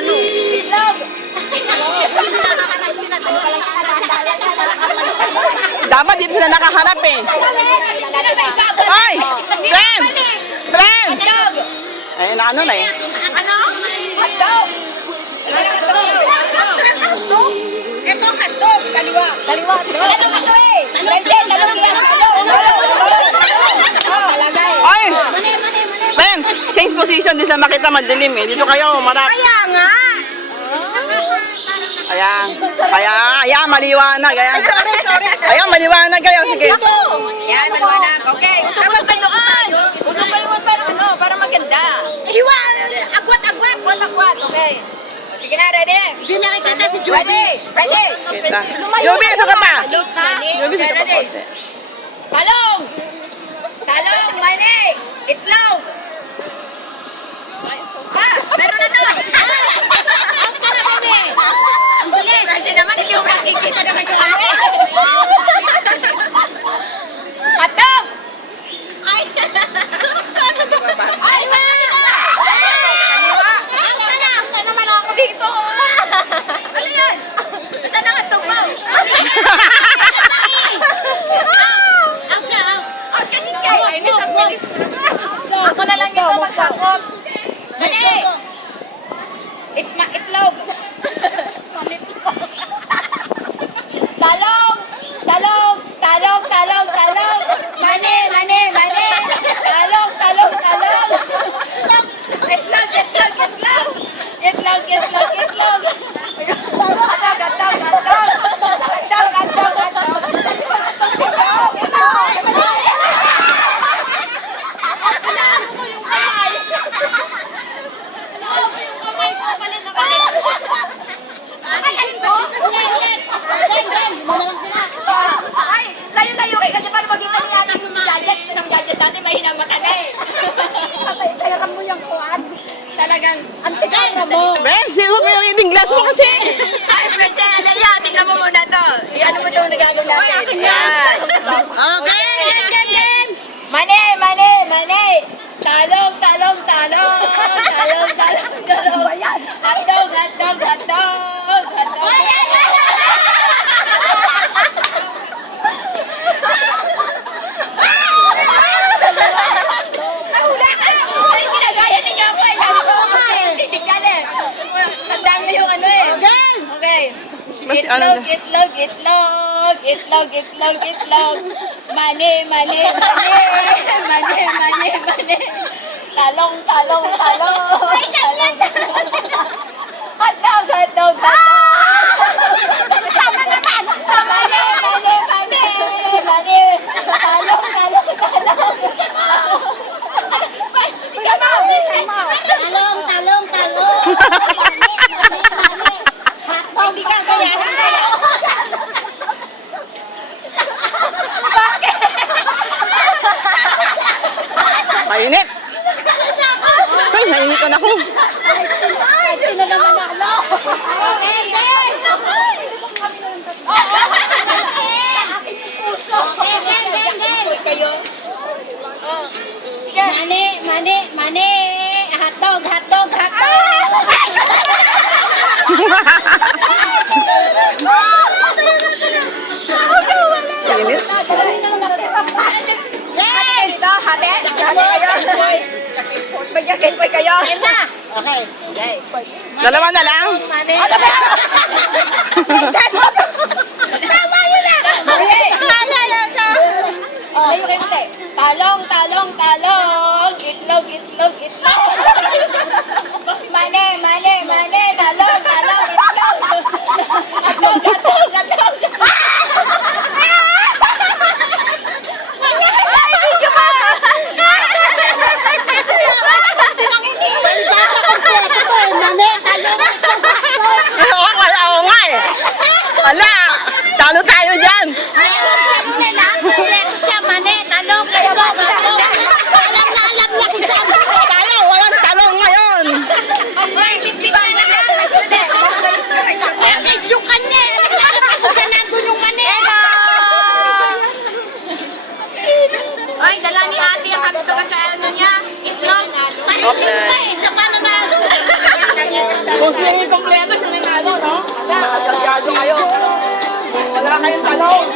Ano? Dapat dito sila nakaharap eh. Ay! Friend! Friend! Ay, ano na eh. Ano? Hotdog! Ito hotdog, kaliwa. Kaliwa. Ano ito eh? Present, dalawang yan. Ay! Friend, change position. Di sila makita madilim eh. Dito kayo, marap. Kaya nga. Ayan, maliwanag. Ayan, ayan, maliwanag kayo. Sige. Yan, maliwanag. Okay. Usap kayo tayo. Usap kayo para maganda. Iwa, agwat. Agwat. Okay. Sige na, ready? Hindi nakikita si Juby. Ready? Juby, isa ka pa. Juby, isa ka pa. Talong! Talong, mani! Itlog! Meron na to! Ang ka na kami! Ang bilis! Kasi naman, hindi ko nakikita naman yung kami! Hotdog! Ay! Ay, wala! Saan naman ako dito? Ano yan? Saan ang hotdog mo? Ako na lang yung maghakot. Dali! Itlog! Talong! Mani! Talong! Itlog! Ay, layo-layo kayo kasi para magkita niya natin yung gadget. Yung gadget natin, mahina mata na eh. Kaya mo yung kuwan. Talagang, antikan mo. Friend, sino mo yung reading glass mo kasi? Ay, friends, Analia, tingnan mo muna to. Ano mo ito nagagawin natin? Yan. Okay, yan. Mani. Talong. Hotdog. Nahula ka! Ay, ginagaya ninyo ako eh. Sabi ko, titignan eh. Tandaan mo yung ano eh. Okay. Itlog. Mani. Talong. Hotdog. Tama naman. Mani. Talong. Hindi ka kaya. Bakit? Mainit. Ay, nainitan ako. Ay, sino naman ako? Mani. Hotdog. Mainit. Magyakin po kayo. Okay. Dalawa na lang. Tama yun na. Okay. Layo kayo muli. Talong. Itlog. Mani. Talong. Itlog. Oo nga eh. Ala, talo tayo dyan. Alam na alam niya kung saan Kung sila yung kompleto, siya nanalo, no? Wala, agagyado kayo. Wala kayong talong.